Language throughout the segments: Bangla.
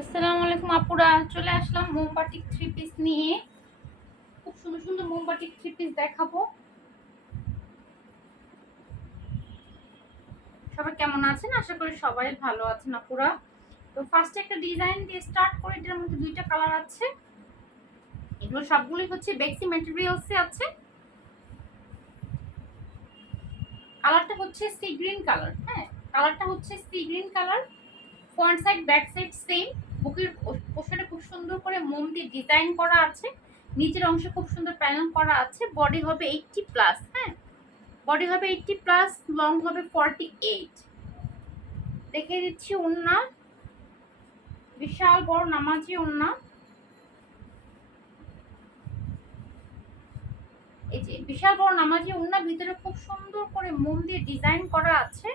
আসসালামু আলাইকুম আপুরা, চলে আসলাম মোমবাটিক থ্রি পিস নিয়ে। খুব সুন্দর সুন্দর মোমবাটিক থ্রি পিস দেখাবো। সবাই কেমন আছেন? আশা করি সবাই ভালো আছেন আপুরা। তো ফার্স্টে একটা ডিজাইন দিয়ে স্টার্ট করে, এটার মধ্যে দুইটা কালার আছে। এগুলো সবগুলোই হচ্ছে বেক্সি ম্যাটেরিয়ালসে আছে। কালারটা হচ্ছে সি গ্রিন কালার হ্যাঁ? কালারটা হচ্ছে sea green colour front side back side same বুকের পোশাকটা খুব সুন্দর করে মোম দিয়ে ডিজাইন করা আছে। নিচের অংশে খুব সুন্দর প্যানেল করা আছে। বডি হবে এইটটি প্লাস হ্যাঁ? বডি হবে এইটটি প্লাস লং হবে ফর্টি এইট দেখে দিচ্ছি ওন্না বিশাল বড় নামাজি ওন্না এই যে বিশাল বড় নামাজি ওন্না ভিতরে খুব সুন্দর করে মোম দিয়ে ডিজাইন করা আছে।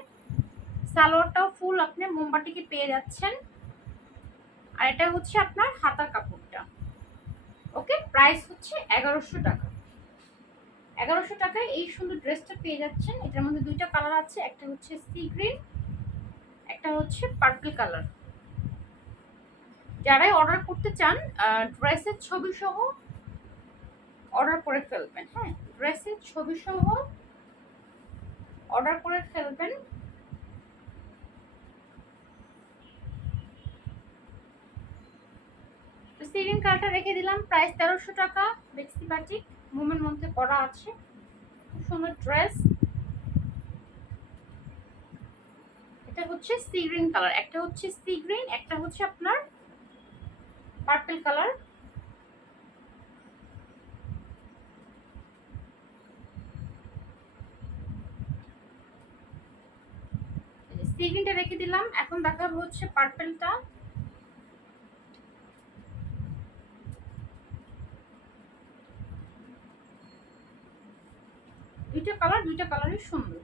সালোয়ারটাও ফুল আপনি মোমবাটিকে পেয়ে যাচ্ছেন। আর এটা হচ্ছে আপনার হাতার কাপড়টা। ওকে? প্রাইস হচ্ছে এগারোশো টাকা। এগারোশো টাকায় এই সুন্দর ড্রেসটা পেয়ে যাচ্ছেন। এটার মধ্যে দুইটা কালার আছে, একটা হচ্ছে সি গ্রিন, একটা হচ্ছে পার্পল কালার। যারাই অর্ডার করতে চান ড্রেসের ছবি সহ অর্ডার করে ফেলবেন হ্যাঁ? ড্রেসের ছবি সহ অর্ডার করে ফেলবেন। সিরিন কালটা রেখে দিলাম প্রাইস তেরোশো টাকা। বেক্সি বাটিক মুমের মধ্যে করা আছে। খুব সুন্দর ড্রেস এটা হচ্ছে সি গ্রিন কালার একটা হচ্ছে সি গ্রিন একটা হচ্ছে আপনার পার্পল কালার সি গ্রিনটা রেখে দিলাম। এখন দেখাবো হচ্ছে পার্পলটা দুইটা কালার দুইটা কালারই সুন্দর।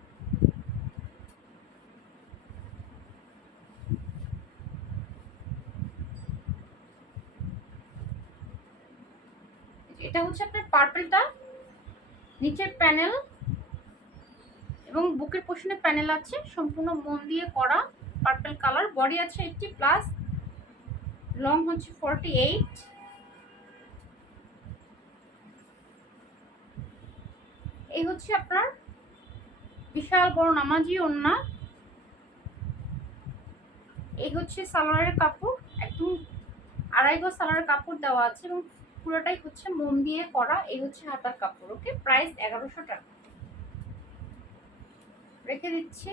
এটা হচ্ছে আপনার পার্পলটা নিচের প্যানেল এবং বুকের পোষণে প্যানেল আছে, সম্পূর্ণ মন দিয়ে করা পার্পল কালার বডি আছে এইটটি প্লাস লং হচ্ছে ফর্টি এইট এই হচ্ছে আপনার বিশাল বড় নামাজি ওন্না এই হচ্ছে সালোয়ারের কাপড়, একদম আড়াই গজ সালোয়ারের কাপড় দেওয়া আছে এবং পুরোটাই হচ্ছে মোম দিয়ে করা, এই হচ্ছে হাতার কাপড়, ওকে? প্রাইস এগারোশো টাকা। রেখে দিচ্ছি।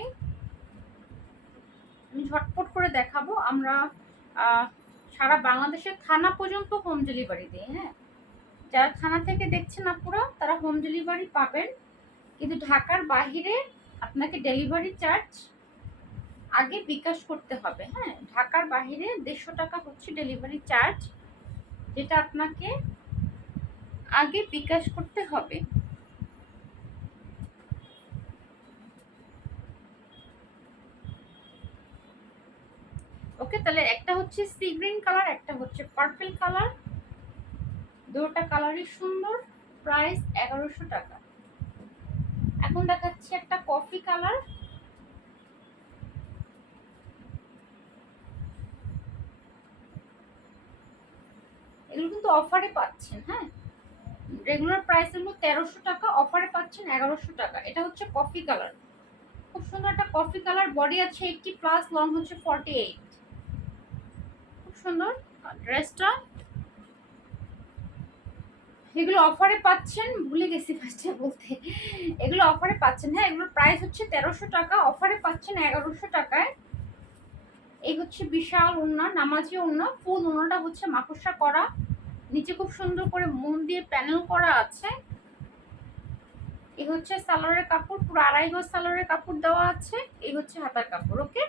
আমি ঝটপট করে দেখাবো, আমরা সারা বাংলাদেশের থানা পর্যন্ত হোম ডেলিভারি দিই হ্যাঁ? যারা থানা থেকে দেখছেন আপুরা, তারা হোম ডেলিভারি পাবেন। কিন্তু ঢাকার বাহিরে আপনাকে ডেলিভারি চার্জ আগে বিকাশ করতে হবে। হ্যাঁ ঢাকার বাহিরে দেড়শো টাকা হচ্ছে ডেলিভারি চার্জ যেটা আপনাকে আগে বিকাশ করতে হবে। ওকে তাহলে একটা হচ্ছে সি গ্রিন কালার একটা হচ্ছে পার্পল কালার দুটা কালারই সুন্দর প্রাইস এগারোশো টাকা। এখন দেখাচ্ছি একটা কফি কালার এগুলো কিন্তু অফারে পাচ্ছেন হ্যাঁ? রেগুলার প্রাইস হলো তেরোশো টাকা অফারে পাচ্ছেন এগারোশো টাকা। এটা হচ্ছে কফি কালার খুব সুন্দর একটা কফি কালার বডি আছে এইটটি প্লাস লং হচ্ছে ফর্টি এইট খুব সুন্দর। ড্রেসটা এগুলো অফারে পাচ্ছেন, ভুলে গেছি ফার্স্টে বলতে। এগুলো অফারে পাচ্ছেন হ্যাঁ এগুলোর প্রাইস হচ্ছে তেরোশো টাকা অফারে পাচ্ছেন এগারোশো টাকায়। এই হচ্ছে বিশাল ওড়না, নামাজি ওড়না, ফুল ওড়নাটা হচ্ছে মাকড়সা করা। নিচে খুব সুন্দর করে মন দিয়ে প্যানেল করা আছে। এই হচ্ছে সালোয়ারের কাপড়, পুরো আড়াই গজ সালোয়ারের কাপড় দেওয়া আছে। এই হচ্ছে হাতার কাপড়, ওকে?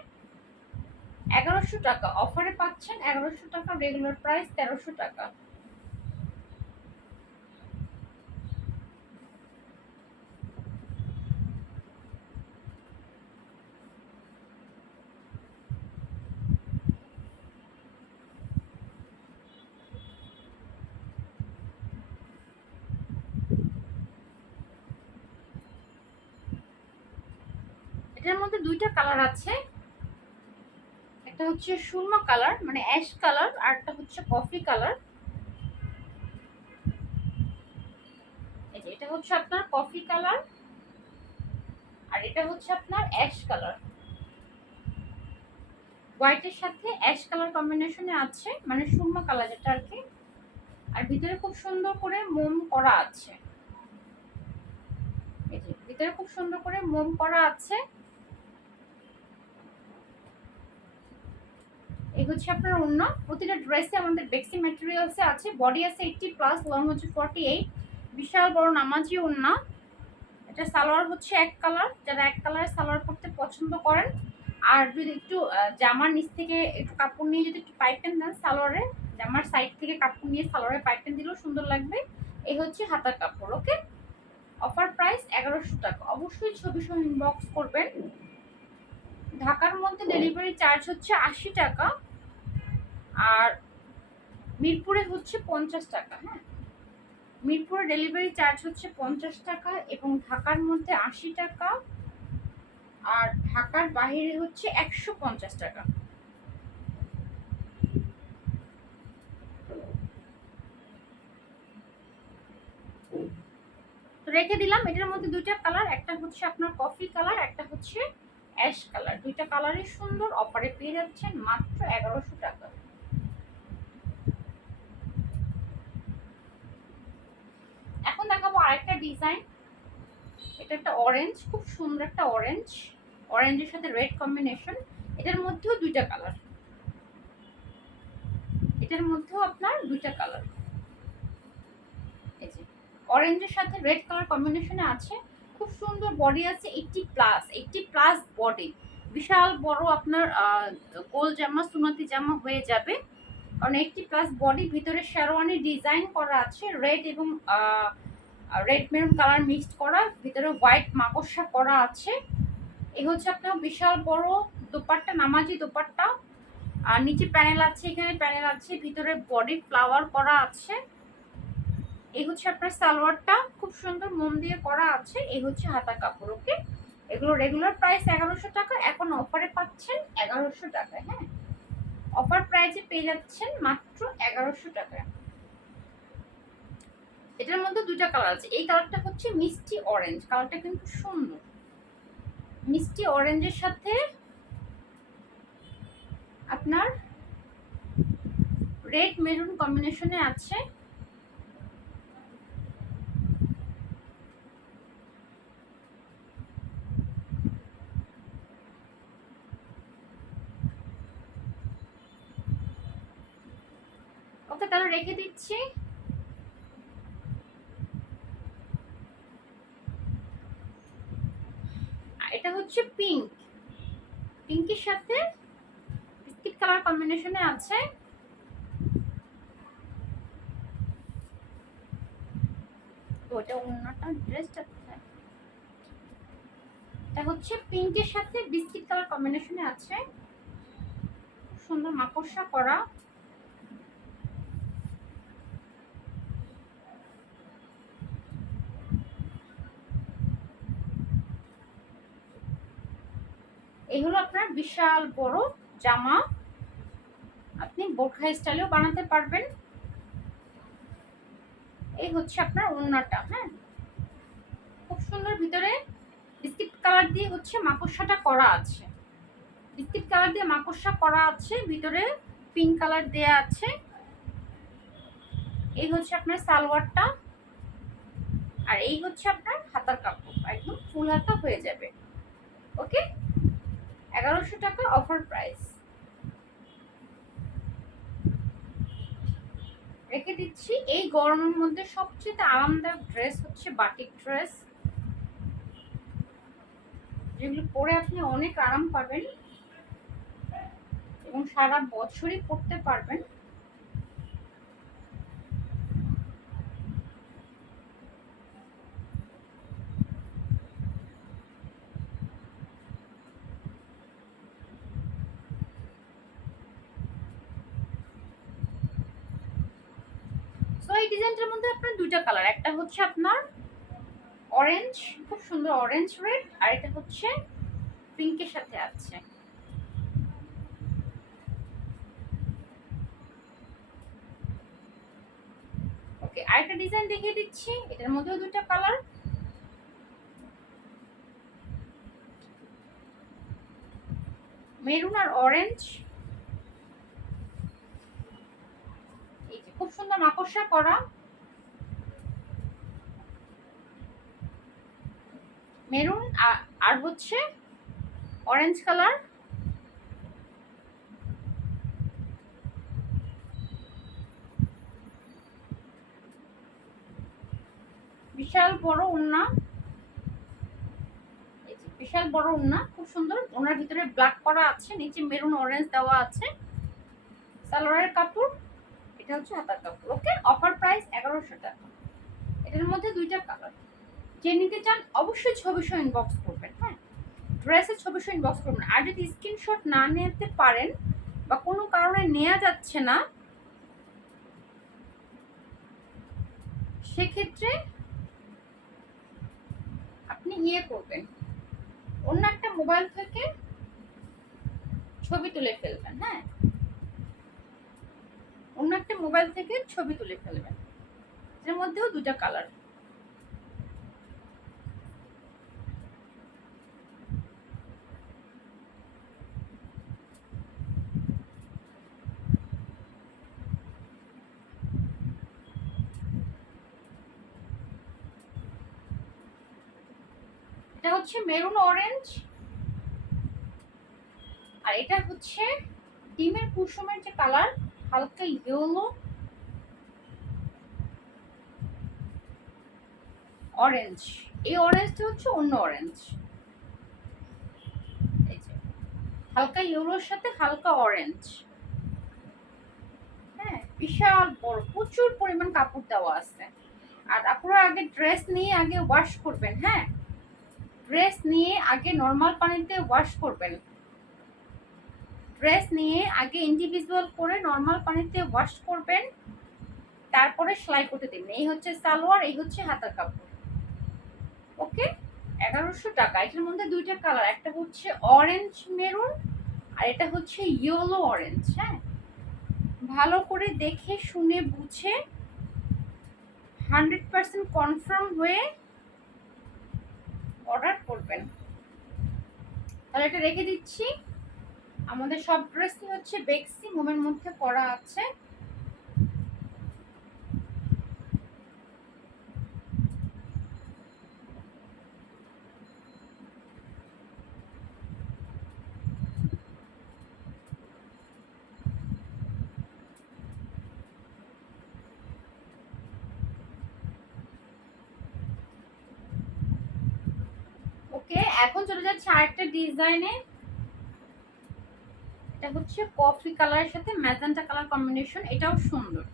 এগারোশো টাকা অফারে পাচ্ছেন এগারোশো টাকা রেগুলার প্রাইস তেরোশো টাকা। এটার মধ্যে দুইটা কালার আছে। একটা হচ্ছে সুরমা কালার মানে অ্যাশ কালার, আর একটা হচ্ছে কফি কালার। এটা হচ্ছে আপনার কফি কালার, আর এটা হচ্ছে আপনার অ্যাশ কালার। হোয়াইটের সাথে অ্যাশ কালার কম্বিনেশনে আছে মানে সুরমা কালার যেটা আর কি। আর ভিতরে খুব সুন্দর করে মোম করা আছে। ভিতরে খুব সুন্দর করে মোম করা আছে। এই হচ্ছে আপনার অন্য। প্রতিটা ড্রেসে আমাদের বেক্সি ম্যাটেরিয়ালসে আছে। বডি আছে এইটটি প্লাস লং হচ্ছে ফর্টি এইট বিশাল বড় নামাজি ওন্না এটা সালোয়ার হচ্ছে এক কালার যারা এক কালার সালোয়ার করতে পছন্দ করেন, আর যদি একটু জামার নিচ থেকে একটু কাপড় নিয়ে যদি একটু পাইপেন দেন সালোয়ারে, জামার সাইড থেকে কাপড় নিয়ে সালোয়ারে পাইপেন দিলেও সুন্দর লাগবে। এই হচ্ছে হাতার কাপড় ওকে অফার প্রাইস এগারোশো টাকা। অবশ্যই ছবি সহ ইনবক্স করবেন। ঢাকার মধ্যে ডেলিভারি চার্জ হচ্ছে আশি টাকা। আর মিরপুরে হচ্ছে পঞ্চাশ টাকা হ্যাঁ? মিরপুরে ডেলিভারি চার্জ হচ্ছে পঞ্চাশ টাকা এবং ঢাকার মধ্যে আশি টাকা আর ঢাকার বাহিরে হচ্ছে একশো পঞ্চাশ টাকা। তো রেখে দিলাম, এটার মধ্যে দুইটা কালার একটা হচ্ছে আপনার কফি কালার একটা হচ্ছে অ্যাশ কালার দুইটা কালারই সুন্দর অফারে পেয়ে যাচ্ছেন মাত্র এগারোশো টাকা এখন দেখাবো আরেকটা ডিজাইন। এটা একটা অরেঞ্জ খুব সুন্দর একটা অরেঞ্জ অরেঞ্জের সাথে রেড কম্বিনেশন এটার মধ্যেও দুইটা কালার এটার মধ্যেও আপনার দুইটা কালার এই যে অরেঞ্জের সাথে রেড কালার কম্বিনেশনে আছে। খুব সুন্দর বডি আছে eighty plus eighty plus body বিশাল বড় আপনার গোল জামা, সুনাতি জামা হয়ে যাবে। কারণ এইটটি প্লাস বডি ভিতরে শেরওয়ানি ডিজাইন করা আছে। রেড এবং রেড মেরুন কালার মিক্সড করা, ভিতরে হোয়াইট মাকড়সা করা আছে। এই হচ্ছে আপনার বিশাল বড় দোপাট্টা, নামাজি দোপাট্টা। আর নিচে প্যানেল আছে, এখানে প্যানেল আছে, ভিতরে বডি ফ্লাওয়ার করা আছে। এই হচ্ছে আপনার সালোয়ারটা, খুব সুন্দর মোম দিয়ে করা আছে। এই হচ্ছে হাতা কাপড়, ওকে? এগুলো রেগুলার প্রাইস এগারোশো টাকা, এখন অফারে পাচ্ছেন এগারোশো টাকা হ্যাঁ? অফার প্রাইসে পেয়ে যাচ্ছেন মাত্র এগারোশো টাকায় এটার মধ্যে দুটা কালার আছে। এই কালারটা হচ্ছে মিষ্টি অরেঞ্জ কালারটা কিন্তু সুন্দর মিষ্টি অরেঞ্জের সাথে আপনার রেড মেরুন কম্বিনেশনে আছে ওকে তাহলে রেখে দিচ্ছি এটা হচ্ছে পিঙ্ক পিঙ্কের সাথে বিস্কিট কালার কম্বিনেশনে আছে ওটা অন্যটা ড্রেসটা এটা হচ্ছে পিঙ্কের সাথে বিস্কিট কালার কম্বিনেশনে আছে। সুন্দর মাকড়সা করা এই হলো আপনার বিশাল বড় জামা আপনি বোরখা স্টাইলেও বানাতে পারবেন। এই হচ্ছে আপনার ওড়নাটা হ্যাঁ? খুব সুন্দর ভিতরে বিস্কিট কালার দিয়ে হচ্ছে মাকড়সাটা করা আছে। বিস্কিট কালার দিয়ে মাকড়সা করা আছে, ভিতরে পিঙ্ক কালার দেয়া আছে। এই হচ্ছে আপনার সালোয়ারটা। আর এই হচ্ছে আপনার হাতার কাপড়, একদম ফুল হাতা হয়ে যাবে। ওকে? এগারোশো টাকা অফার প্রাইস রেখে দিচ্ছি, এই গরমের মধ্যে সবচেয়ে আরামদায়ক ড্রেস হচ্ছে বাটিক ড্রেস যেগুলো পরে আপনি অনেক আরাম পাবেন এবং সারা বছরই পরতে পারবেন। হচ্ছে আপনার অরেঞ্জ খুব সুন্দর অরেঞ্জ রেড আর এটা হচ্ছে পিঙ্কের সাথে আছে। ওকে আরেকটা ডিজাইন দেখিয়ে দিচ্ছি, এটার মধ্যেও দুটো কালার মেরুন আর অরেঞ্জ খুব সুন্দর মাকড়সা করা। মেরুন আর হচ্ছে অরেঞ্জ কালার বিশাল বড় ওন্না বিশাল বড় ওন্না খুব সুন্দর। ওনার ভিতরে ব্ল্যাক করা আছে, নিচে মেরুন অরেঞ্জ দেওয়া আছে। সালোয়ারের কাপড়, এটা হচ্ছে হাতার কাপড়। ওকে অফার প্রাইস এগারোশো টাকা। এটার মধ্যে দুইটা কালার যে নিতে চান, অবশ্যই ছবি সহ ইনবক্স করবেন হ্যাঁ? ড্রেসের ছবি সহ ইনবক্স করবেন আর যদি স্ক্রিনশট না নিতে পারেন বা কোনো কারণে নেওয়া যাচ্ছে না, সেক্ষেত্রে আপনি ইয়ে করবেন। অন্য একটা মোবাইল থেকে ছবি তুলে ফেলবেন হ্যাঁ? অন্য একটা মোবাইল থেকে ছবি তুলে ফেলবেন। এর মধ্যেও দুটা কালার এটা হচ্ছে মেরুন অরেঞ্জ আর এটা হচ্ছে ডিমের কুসুমের যে কালার হালকা ইয়েলো অরেঞ্জ এই অরেঞ্জটা হচ্ছে অন্য অরেঞ্জ হালকা ইউরোর সাথে হালকা অরেঞ্জ হ্যাঁ বিশাল বড়, প্রচুর পরিমাণ কাপড় দেওয়া আছে। আর আপনারা আগে ড্রেস নিয়ে আগে ওয়াশ করবেন হ্যাঁ? ড্রেস নিয়ে আগে নর্মাল পানিতে ওয়াশ করবেন। ড্রেস নিয়ে আগে ইন্ডিভিজুয়াল করে নর্মাল পানিতে ওয়াশ করবেন। তারপরে সেলাই করতে দিবেন। এই হচ্ছে সালোয়ার, এই হচ্ছে হাতার কাপড়। ওকে এগারোশো টাকা। এটার মধ্যে দুইটা কালার একটা হচ্ছে অরেঞ্জ মেরুন আর এটা হচ্ছে ইয়েলো অরেঞ্জ হ্যাঁ? ভালো করে দেখে, শুনে, বুঝে হান্ড্রেড পার্সেন্ট কনফার্ম হয়ে অর্ডার করবেন। তাহলে এটা রেখে দিচ্ছি। আমাদের সব ড্রেসই হচ্ছে বেক্সি, মোমের মধ্যে করা আছে ওকে এখন চলে যাচ্ছে আরেকটা ডিজাইনে এটা হচ্ছে কফি কালারের সাথে ম্যাজেন্টা কালার কম্বিনেশন এটাও সুন্দর।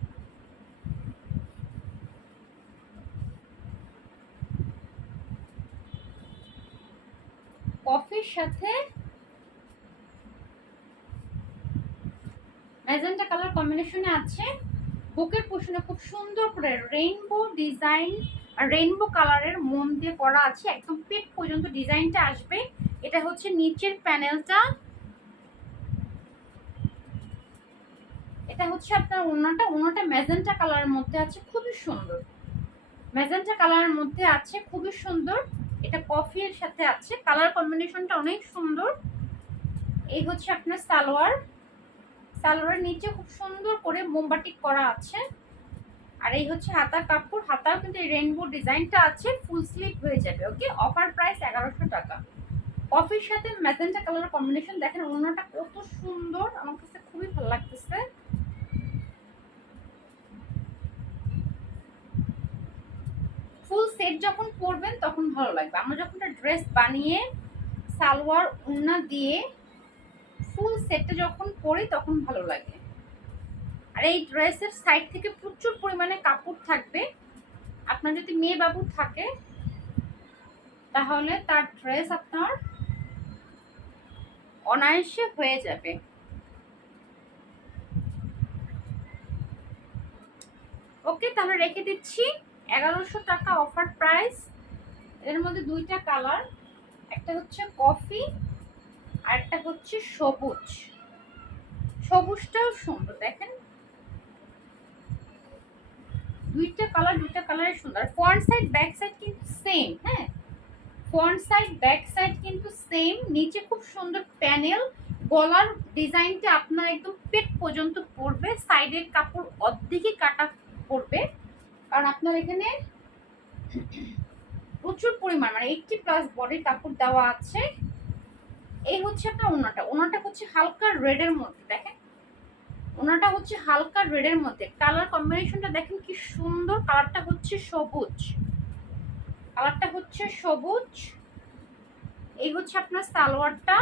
কফির সাথে ম্যাজেন্টা কালার কম্বিনেশনে আছে। বুকের পোষণে খুব সুন্দর করে রেইনবো ডিজাইন রেইনবো কালারের মন দিয়ে করা আছে, একদম পেট পর্যন্ত ডিজাইনটা আসবে। এটা হচ্ছে নিচের প্যানেলটা এটা হচ্ছে আপনার ওনাটা ওনাটা ম্যাজেন্টা কালারের মধ্যে আছে, খুবই সুন্দর। ম্যাজেন্টা কালারের মধ্যে আছে, খুবই সুন্দর। এটা কফির সাথে আছে কালার কম্বিনেশনটা অনেক সুন্দর। এই হচ্ছে আপনার সালোয়ার। সালোয়ারের নিচে খুব সুন্দর করে মোমবাটিক করা আছে। আর এই হচ্ছে হাতার কাপড়। হাতাও কিন্তু এই রেইনবো ডিজাইনটা আছে ফুল স্লিভ হয়ে যাবে ওকে অফার প্রাইস এগারোশো টাকা। কফির সাথে ম্যাজেন্টা কালার কম্বিনেশন দেখেন ওনাটা কত সুন্দর, আমার কাছে খুবই ভালো লাগতেছে। ফুল সেট যখন পরবেন, তখন ভালো লাগবে। আমরা যখন একটা ড্রেস বানিয়ে, সালোয়ার উন্না দিয়ে ফুল সেটটা যখন পরি, তখন ভালো লাগে। আর এই ড্রেসের সাইড থেকে প্রচুর পরিমাণে কাপড় থাকবে। আপনার যদি মেয়ে বাবু থাকে, তাহলে তার ড্রেস আপনার অনায়াসে হয়ে যাবে। ওকে, তাহলে রেখে দিচ্ছি। এগারোশো টাকা অফার প্রাইস এর মধ্যে দুইটা কালার একটা হচ্ছে কফি আর একটা হচ্ছে সবুজ। সবুজটাও সুন্দর, দেখেন। দুইটা কালার দুইটা কালারের সুন্দর। ফ্রন্ট সাইড ব্যাক সাইড কিন্তু সেম হ্যাঁ? ফ্রন্ট সাইড ব্যাক সাইড কিন্তু সেম নিচে খুব সুন্দর প্যানেল গলার ডিজাইনটা আপনার একদম পেট পর্যন্ত পড়বে সাইডের কাপড় অর্ধেকই কাটা পড়বে। কারণ আপনার এখানে প্রচুর পরিমাণ মানে এইটটি প্লাস বডির কাপড় দেওয়া আছে। এই হচ্ছে আপনার ওনাটা ওনাটা হচ্ছে হালকা রেডের মধ্যে, দেখেন। ওনাটা হচ্ছে হালকা রেডের মধ্যে। কালার কম্বিনেশনটা দেখেন কি সুন্দর কালারটা হচ্ছে সবুজ। কালারটা হচ্ছে সবুজ। এই হচ্ছে আপনার সালোয়ারটা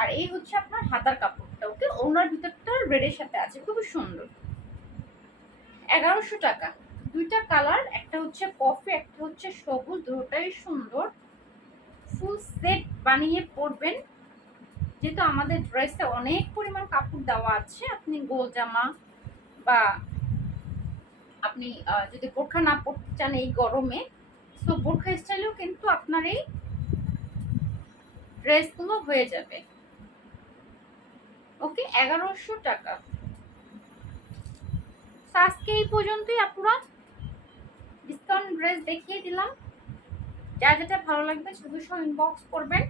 আর এই হচ্ছে আপনার হাতার কাপড়টা। ওকে, ওনার ভিতরটা রেডের সাথে আছে, খুবই সুন্দর। এগারোশো টাকা। দুইটা কালার একটা হচ্ছে কফি একটা হচ্ছে সবুজ দুটোটাই সুন্দর। ফুল সেট বানিয়ে পরবেন। যেহেতু আমাদের ড্রেসে অনেক পরিমাণ কাপড় দেওয়া আছে, আপনি গোল জামা বা আপনি যদি বোরখা না পরতে চান এই গরমে সো বোরখা স্টাইলেও কিন্তু আপনার এই ড্রেসগুলো হয়ে যাবে। ওকে এগারোশো টাকা। আজকে এই পর্যন্তই আপুরা। ডিসকাউন্ট ড্রেস দেখিয়ে দিলাম। যা যেটা ভালো লাগবে, শুধু সব ইনবক্স করবেন।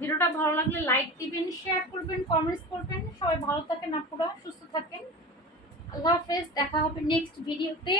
ভিডিওটা ভালো লাগলে লাইক দিবেন শেয়ার করবেন কমেন্টস করবেন। সবাই ভালো থাকেন, আপুরা, সুস্থ থাকেন। আল্লাহ হাফেজ, দেখা হবে নেক্সট ভিডিওতে